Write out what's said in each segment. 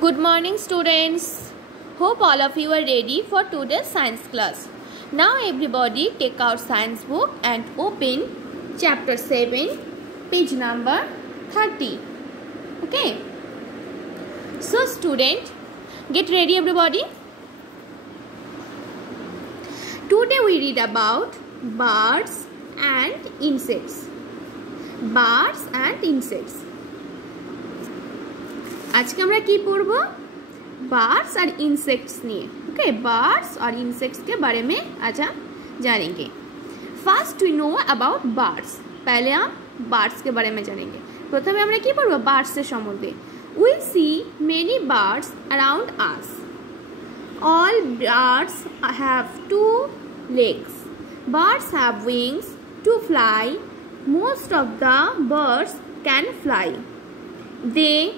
Good morning students. Hope all of you are ready for today's science class. Now everybody take out science book and open chapter 7 page number 30. Okay. So student, get ready everybody. Today we read about birds and insects. Birds and insects. आज के हमरा की पढ़बो birds और insects निये okay birds और insects के बारे में आज हम जानेंगे। First we know about birds, पहले हम बर्ड्स के बारे में जानेंगे। प्रथमे हमरा की पढ़बो बर्ड्स से सम्बन्धे। We see many birds around us. All birds have two legs. Birds have wings to fly. Most of the birds can fly. They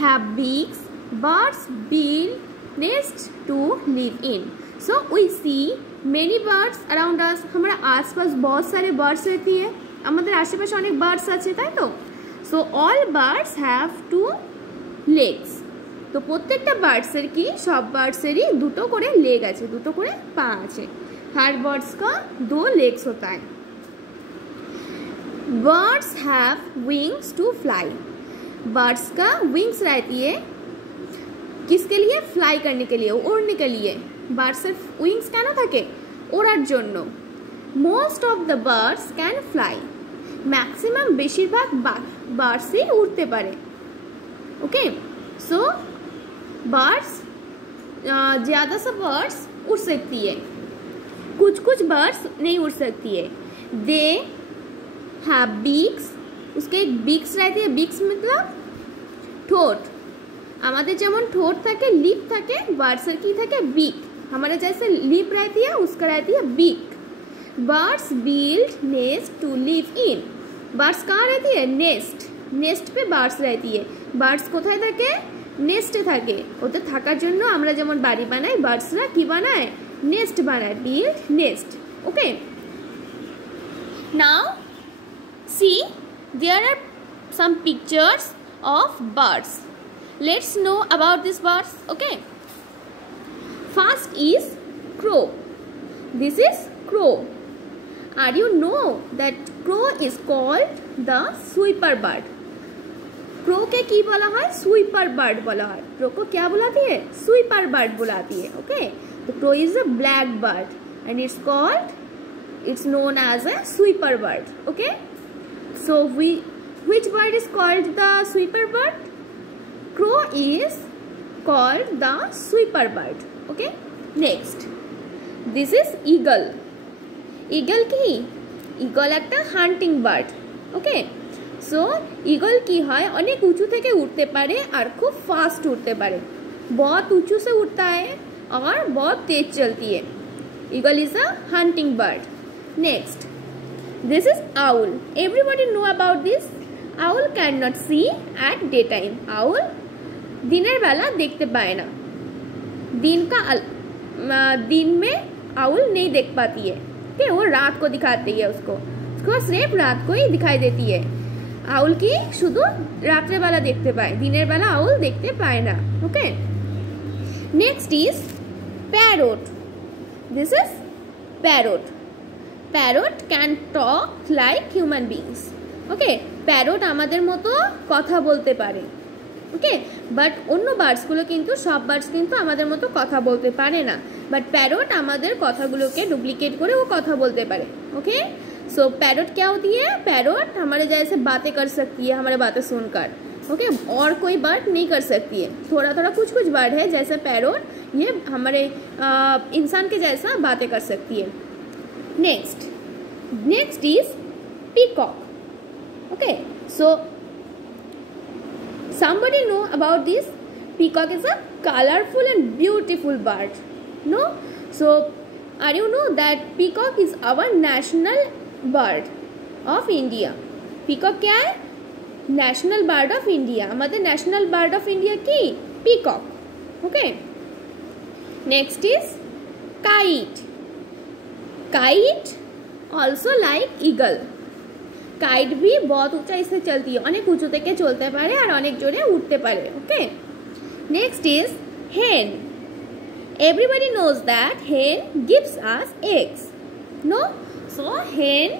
have beaks. Birds build nests to live in. So we see many birds around us. हमारा आसपास बहुत सारे birds रहती है। আমাদের আশেপাশে অনেক birds আছে তাই তো? So all birds have two legs. তো প্রত্যেকটা বার্ডসের কি সব বার্ডসেরই দুটো করে লেগ আছে, দুটো করে পা আছে। हर बर्ड्स का 2 legs होता है। Birds have wings to fly. Birds का विंग्स रहती है किसके लिए? फ्लाई करने के लिए, उड़ने के लिए। बार्ड्सের विंग्स কেন থাকে? ওড়ার জন্য। Most of the birds can fly. Maximum বেশিরভাগ বার্ডসই উড়তে পারে। ओके सो बर्ड्स ज़्यादा सा बर्ड्स उड़ सकती है, कुछ कुछ बर्ड्स नहीं उड़ सकती है। दे हैव बीक्स, उसके एक बीक्स रहती है। बीक्स मतलब ठोट। हमारे जेमन ठोट थाके लिप थाके, बर्ड्सर की थाके बीक। हमारे जैसे लिप रहती है उसका रहती है beak. Birds build nest to live in. Birds कहाँ रहती है? नेस्ट। नेस्ट पे बर्ड्स रहती है। बर्ड्स कोথায় থাকে? नेस्टे থাকে। ওতে থাকার জন্য আমরা যেমন বাড়ি বানাই, বার্ডসরা কি বানায়? नेस्ट बनाए। build nest. Okay, now see there are some pictures of birds. Let's know about these birds. Okay, first is crow. This is crow. Are you know that crow is called the sweeper bird? Crow के की बोला है? Sweeper bird बोला है। Crow को क्या बुलाती है? स्वीपर बर्ड बुलाती है। ओके, तो crow is a black bird and it's known as a sweeper bird. Okay, so which bird is called the sweeper bird? Crow is called the sweeper bird. Okay, next this is eagle. eagle কি? eagle একটা hunting bird. Okay, सो eagle की है अनेक ऊंचू থেকে उड़ते पारे और खूब फास्ट उड़ते पारे। बहुत ऊंचू से उड़ता है और बहुत तेज चलती है। Eagle is a hunting bird. Next this is owl. Everybody know about this. Owl can not see at day time. Owl दिनेर बेला देखते पाए ना। दिन में आउल नहीं देख पाती है कि वो रात को दिखाती है। उसको सिर्फ रात को ही दिखाई देती है। आउल की शुद्ध रात्रे वाला देखते पाए, दिनेर वाला आउल देखते पाए ना। Okay, next is parrot. This is parrot. Parrot can talk like human beings. Okay, parrot आमादेर मतो कथा बोलते पारे। ओके, बाट अन्य बार्ड्सगुलो किन्तु सब बार्ड्स किन्तु आमादेर मतो कथा बोलते पारे ना। बाट पैरोट आमादेर कथागुलोके डुप्लीकेट करे वो कथा बोलते पारे। ओके, सो पैरोट क्या होती है? पैरोट हमारे जैसे बातें कर सकती है, हमारे बातें सुनकर। ओके, और कोई बर्ड नहीं कर सकती है। थोड़ा थोड़ा कुछ कुछ बर्ड है जैसे पैरोट, ये हमारे इंसान के जैसा बातें कर सकती है। Next is peacock. Okay, so somebody know about this? Peacock is a colorful and beautiful bird. No? So are you know that peacock is our national bird of India? peacock क्या है? national bird of India. हमारे national bird of India की peacock. Okay, next is kite. Kite also like eagle. Kite भी बहुत ऊंचाई से चलती है, अनेक ऊंचू থেকে চলতে পারে আর অনেক জোরে উঠতে পারে। ওকে, Next is hen. Everybody knows that hen gives us eggs. No? So hen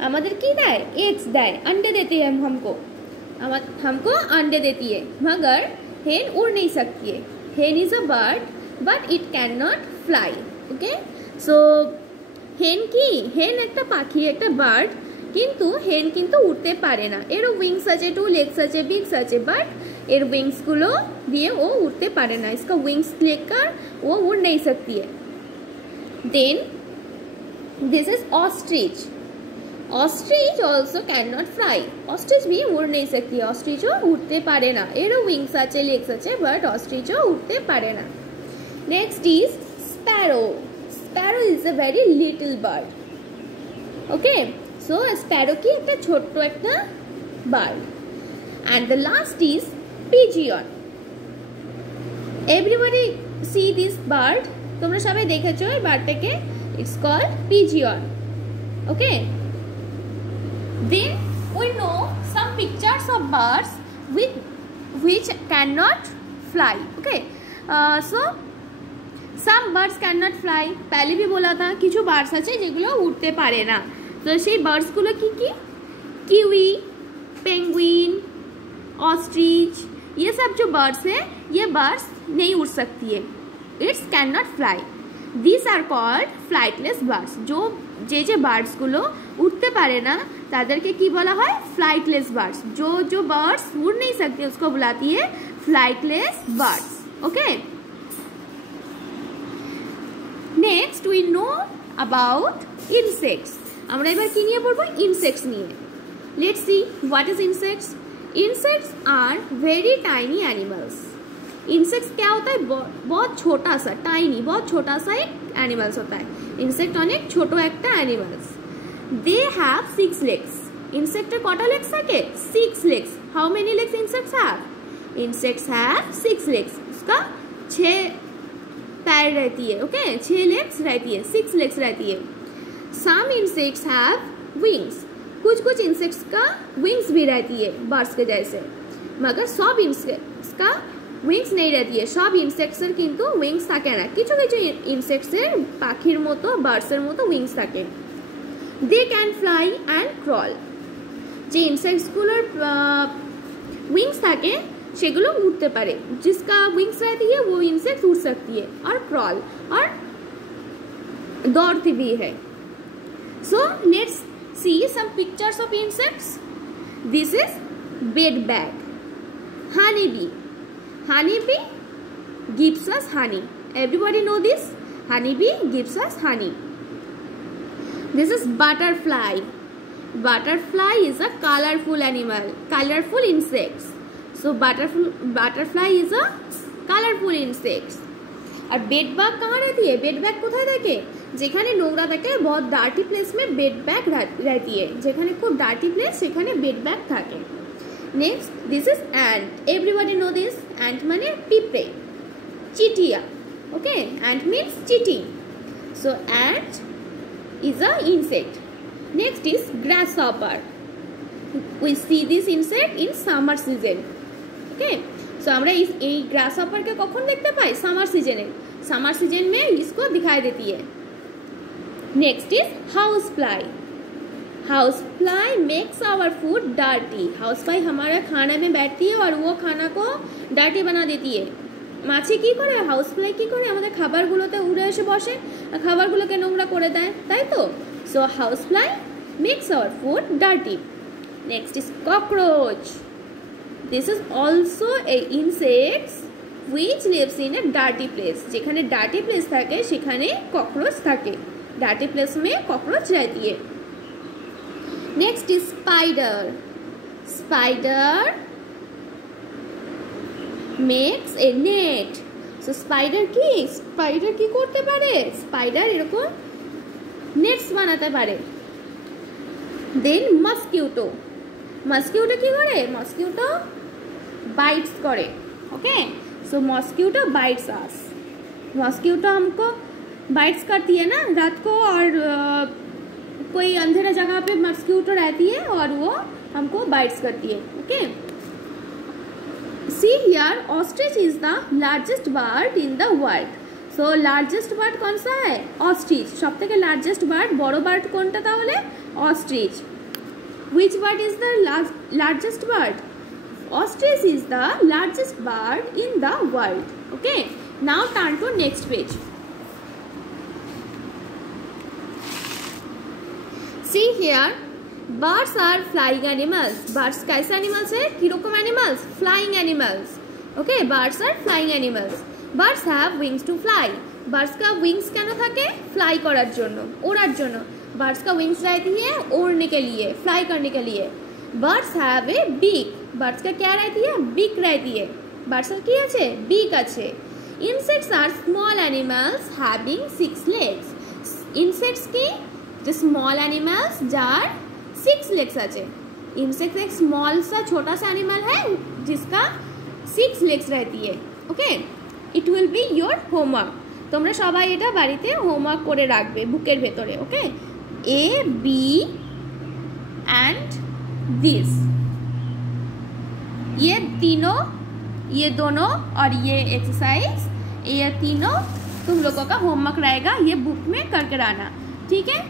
हमारे की दाए eggs दाए अंडे देती है हमको अंडे देती है मगर hen उड़ नहीं सकती है. Hen is a bird but it cannot fly. Okay? So hen एक पाखी एक bird किंतु hen किंतु उड़ते पारे ना. एरो wings आचे, 2 legs आचे, beaks आचे, but एर wings गुलो दिए वो उड़ते पारे ना. इसका wings लेकर वो उड़ नहीं सकती है. Then this is ostrich. Ostrich also cannot fly. Ostrich भी उड़ नहीं सकती है. Ostrich वो उड़ते पारे ना. एरो wings आचे, legs आचे, but ostrich वो उड़ते पारे ना. Next is sparrow. Sparrow is a very little bird. Okay. So sparrow की एक छोटो एक bird. And the last is pigeon. Everybody see this bird. तुमरा सबाई देखेছো এই বার্ডটাকে. It's called pigeon. Okay. Then we know some pictures of birds which cannot fly. Okay. So some birds cannot fly. पहले भी बोला था কিছু birds আছে যেগুলো উড়তে পারে না. तो সেই birds গুলো কি kiwi, penguin, ostrich, ये सब जो birds है ये birds नहीं उड़ सकती है. It cannot fly. These are called flightless birds. जो birds गुलो उड़ते पारे ना तादरके की बोला है flightless birds. जो birds उड़ नहीं सकते उसको बुलाती है flightless birds. Okay. Next we know about insects. আমরা এবার কি নিয়ে পড়বো? insects নিয়ে. Let's see what is insects. Insects are very tiny animals. Insects क्या होता है? बहुत छोटा सा tiny, बहुत छोटा सा एक animals होता है. Insect অনেক ছোট একটা animals. They have 6 legs. Insect এর কটা legs থাকে? 6 legs. How many legs insects have? Insects have 6 legs. उसका 6 पैर रहती है. Okay, 6 legs रहती है, 6 legs रहती है. Some insects have wings. कुछ insects का wings भी रहती है birds के जैसे मगर सब insects का wings नहीं रहती है. सब insects এর কিন্তু wings থাকে না. কিছু insects এর পাখির মতো birds এর মতো wings থাকে. They can fly and crawl. যে insects গুলোর wings থাকে সেগুলো উড়তে পারে. जिसका wings रहती है वो insects उड़ सकती है और crawl और दौड़ती भी है. So let's see some pictures of insects. This is bedbug. Honeybee. Honeybee gives us honey. Everybody know this? Honeybee gives us honey. This is butterfly. Butterfly is a colorful animal, colorful insects. So butterfly is a colorful insects. और bedbug कहाँ रहती है? bedbug কোথায় থাকে? যেখানে নোংরা থাকে बहुत डार्टी प्लेस में bedbug रहती है. যেখানে খুব डार्टी प्लेस সেখানে bedbug থাকে. Next, this is ant. Everybody know this? Ant মানে পিঁপড়ে, চিটিয়া. Okay, ant means চিটি. So ant is a insect. Next is grasshopper. We see this insect in summer season. Okay, so আমরা এই grasshopper के कौन देखते पाए? Summer season में. Summer season में इसको दिखाई देती है. Next is housefly. Housefly makes our food dirty. Housefly हमारे खाने में बैठती है और वो खाना को dirty बना देती है. মাছি কি করে? housefly কি করে? আমাদের খাবারগুলোতে উড়ে এসে বসে আর খাবারগুলোকে নোংরা করে দেয়, তাই তো? So housefly makes our food dirty. Next is cockroach. This is also a insect which lives in a dirty place. যেখানে dirty place থাকে সেখানে cockroach থাকে. dirty place में cockroach रहती है. Next is spider. Spider makes a net. So spider কি করতে পারে? Spider এরকম nets বানাতে পারে. Then mosquito. Mosquito কি করে? Mosquito bites করে. Okay, so mosquito bites us. Mosquito हमको bites करती है ना रात को और कोई अंधेरा जगह पे मस्कीटो रहती है और वो हमको बाइट्स करती है. Okay, See here, ostrich is the largest bird in the world. So largest bird कौन सा है? Ostrich. सब থেকে largest bird, बड़ो bird कौनटा ताहले? Ostrich. Which bird is the largest bird? Ostrich is the largest bird in the world. Okay. Now turn to next page. See here, birds are flying animals. Birds कैसे animals है? किरकम animals? Flying animals. Okay, birds are flying animals. Birds have wings to fly. Birds का wings क्या ना থাকে? Fly करार जोनो, उड़ार जोनो. Birds का wings रहती है उड़ने के लिए, fly करने के लिए. Birds have a beak. Birds का क्या रहती है? Beak रहती है. Birds का क्या है? Beak আছে. Insects are small animals having 6 legs. Insects की जो small animals जार 6 legs আছে. Insect एक small सा छोटा सा animal है जिसका 6 legs रहती है. Okay. It will be your homework. তোমরা সবাই এটা বাড়িতে হোমওয়ার্ক করে রাখবে বুকের ভেতরে. ওকে, A, B and this. ये तीनों, ये दोनों और ये एक्सरसाइज, ये तीनों तुम लोगों का होमवर्क रहेगा. ये बुक में करके आना. ठीक है.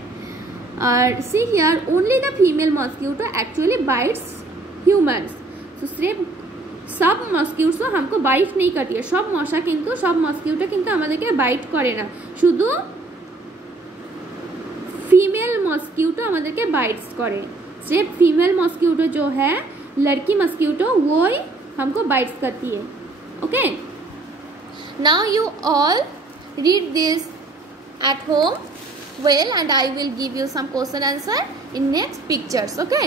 और see here, only the female mosquito actually bites humans. So सिर्फ सब मस्किউটো हमको बाइट नहीं करती है. सब मशा किंतु सब मस्किউটো किंतु আমাদেরকে বাইট করে না. শুধু फीमेल मस्किউটো আমাদেরকে बाइट्स करे. सिर्फ फीमेल मस्किউটো जो है, लड़की मस्किউটো, वो ही हमको बाइट्स करती है. Okay. Now you all read this at home well and I will give you some question answer in next pictures. Okay.